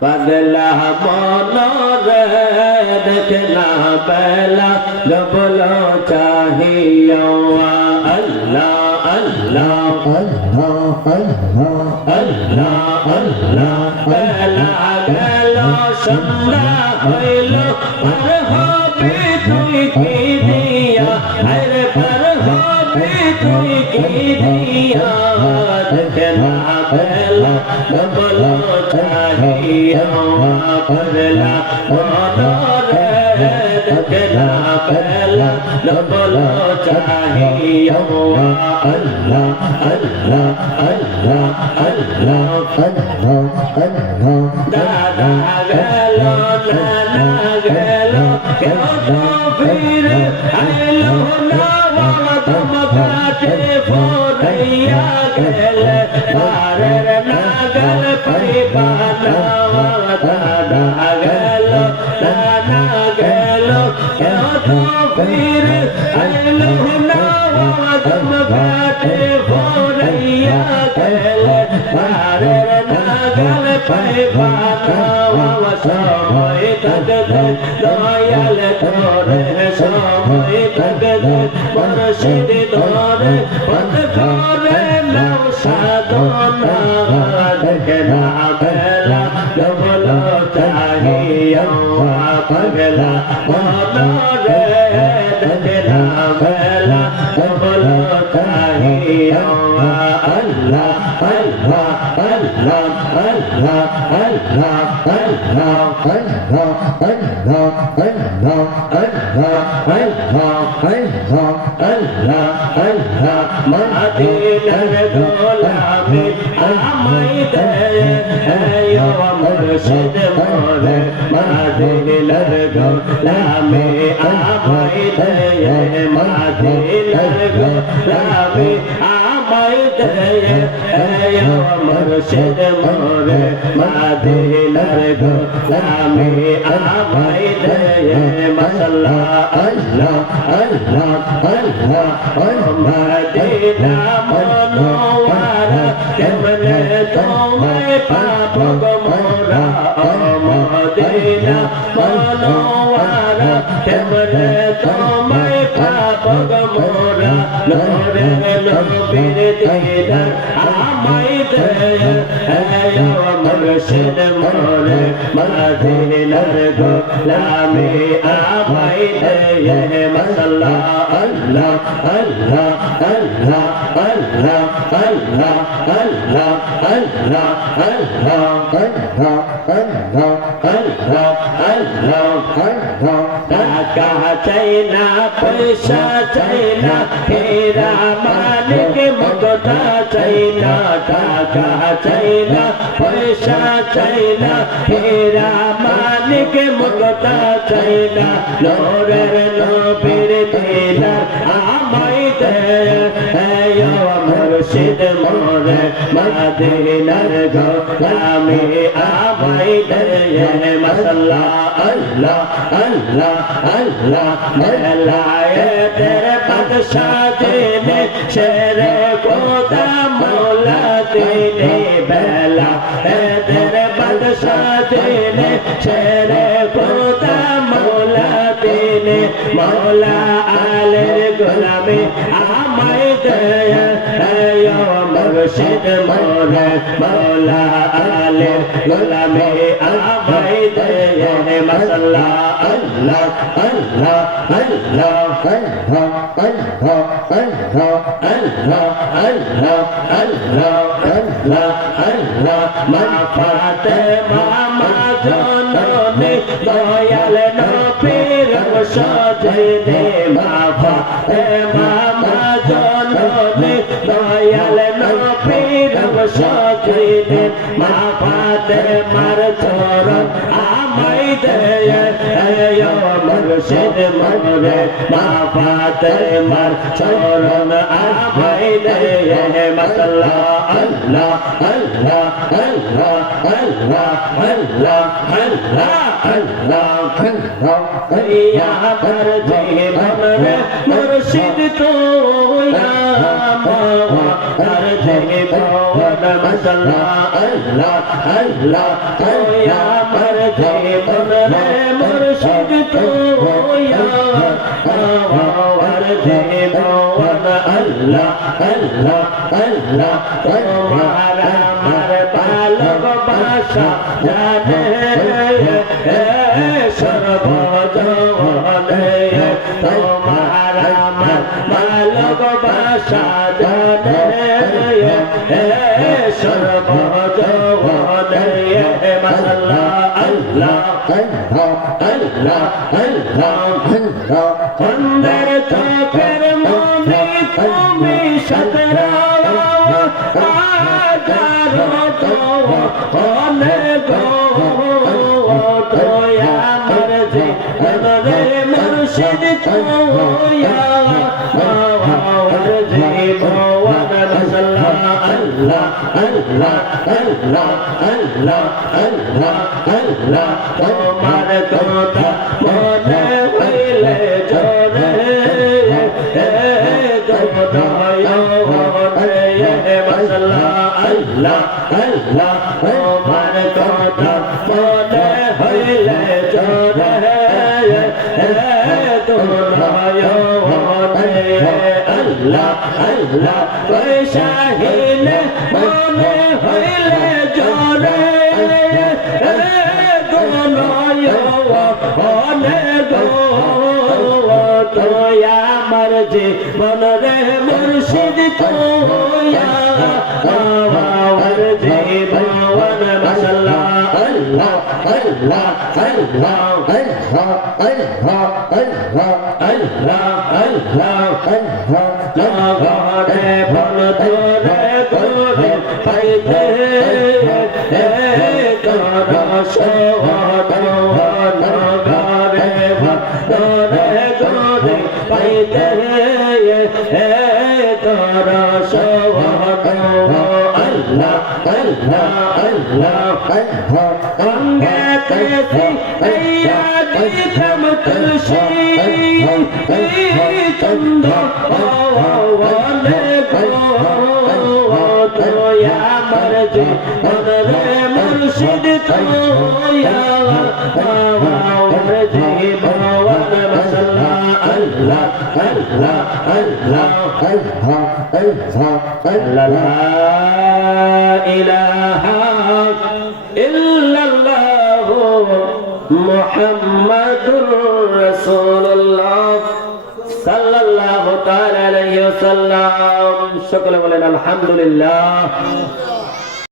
পাগলা মনরে দেখলা বেলা ডবল চাহিয়া আল্লাহ আল্লাহ আল্লাহ আল্লাহ বেলা গেল সন্ধ্যা হইল পার হবে তুই কি দিয়া আরে পার হবে তুই কি দিয়া দেখলা বেলা ডবল চাহিয়া পাগলা মনরে দেখলা বেলা ডবল চাহিয়া আল্লাহ আল্লাহ আল্লাহ আল্লাহ আল্লাহ দাদা গেল নানা গেল কেন ফির আইলো না তুম কাটে ফোরাইয়া গেলে পারের নাগল পাইবানা দাদা গেল নানা গেল কেন ফির আইলো না তুম কাটে ফোরাইয়া গেলে পারের নাগল পাইবানা সময় কাটে দয়াল তোরে সময় কাটে মুর্শিদ তোরে পথ করে নাও সাধনা দেখলা বেলা ডবল চাহিয়া পাগলা মনরে দেখলা বেলা ডবল চাহিয়া আল্লাহ আল্লাহ আল্লাহ আল্লাহ আল্লাহ আল্লাহ আল্লাহ আল্লাহ আল্লাহ আল্লাহ আল্লাহ আল্লাহ আল্লাহ মদিনার গোলামে আমায় দে ও মুর্শিদ মোরে মদিনার গোলামে আমায় দে মদিনার গোলামে আমায় দে ও মুর্শিদ মোরে মদিনার গোলামে আমায় দে মাশাআল্লাহ আল্লাহ আল্লাহ আল্লাহ মদিনা মনোয়ারা কেমনে তোমায় পাবো গো মোরা মদিনা মনোয়ারা কেমনে তোমায় পাবো গো মোরা নূরে নবীর দিদার আমায় দে ও মুর্শিদ মোরে মদিনার গোলামে আমায় দে মাশাআল্লাহ আল্লাহ আল্লাহ আল্লাহ আল্লাহ আল্লাহ আল্লাহ আল্লাহ আল্লাহ আল্লাহ আল্লাহ আল্লাহ আল্লাহ আল্লাহ টাকা চাই না পয়সা চাই না হেরা মালিক মুক্তা চাই না টাকা চাই না পয়সা চাই না হেরা মালিক মুক্তা চাই না নূরের নবীর দিদার আমায় দে ও মুর্শিদ মোরে মদিনার গোলামে আমায় দে মাশাআল্লাহ আল্লাহ আল্লাহ আল্লাহ মেলায়ে তেরে বাদশাহ দেনে শেরে খোদা মৌলা দেনে বেলা তেরে বাদশাহ দেনে শেরে খোদা মৌলা দেনে মৌলা আলের গোলামে আমায় দে ও মুর্শিদ মোরে মৌলা আলের গোলামে আমায় দে মাশাআল্লাহ আল্লাহ আল্লাহ আল্লাহ আল্লাহ আল্লাহ আল্লাহ আল্লাহ আল্লাহ আল্লাহ আল্লাহ আল্লাহ মা ফাতেমা মা জননী দয়াল নবীর সজনে মা ফাতেমা মা জননী দয়াল নবীর সজনে মা ফাতেমার চরণ আমায় দে ও মুর্শিদ মোরে মা ফাতেমার চরণ আমায় দে মাশাআল্লাহ আল্লাহ আল্লাহ আল্লাহ আল্লাহ আল্লাহ আল্লাহ আল্লাহ ইয়া পর জীবন রে মুর্শিদ তো ইয়া মাওয়া পর জীবন মাশাআল্লাহ আল্লাহ আল্লাহ ইয়া পর জীবন রে মুর্শিদ তো ইয়া মাওয়া পর জীবন আল্লাহ আল্লাহ আল্লাহ তোমার আমার ভালোবাসা জানে সর্বজনে তোমার আমার ভালোবাসা জানে সর্বজনে মাশাআল্লাহ আল্লাহ আল্লাহ আল্লাহ আল্লাহ খন্দের চোখের মনে তুমি সতরাও হাজারো তো অনেক তোয়া মরজি রে মুর্শিদ তোয়া মরজি ভগবান মাশাআল্লাহ আল্লাহ আল্লাহ আল্লাহ আল্লাহ আল্লাহ আল্লাহ তোমার কথা মনে হইলে জোরে মাশাআল্লাহ আল্লাহ আল্লাহ তোমার কথা মনে হইলে জোরে আল্লাহ আল্লাহ শাহিনে মনে হইলে জোরে তোয়া মরজি মন রে মুর্শিদ তোয়া মরজি ভগবান মাশাআল্লাহ আল্লাহ আল্লাহ আল্লাহ আল্লাহ আল্লাহ আল্লাহ আল্লাহ লগরে ফল তোরে তোরে পাইতে তোর সোহন লগরে ফল তোরে তোরে পাইতে তোর সোহন আল্লাহ আল্লাহ আল্লাহ অঙ্গে তেসি আইয়া দিতম তুলসী চন্দ্র পাওয়ালে গো তোয়া মরজি রে মুর্শিদ তোয়া মরজি ভগবান মাশাআল্লাহ আল্লাহ আল্লাহ আল্লাহ আল্লাহ লা ইলাহা ইল্লাল্লাহ মুহাম্মাদুর রাসূলুল্লাহ সাল্লাল্লাহু তাআলা আলাইহি ওয়াসাল্লাম সকলে বলেন আলহামদুলিল্লাহ।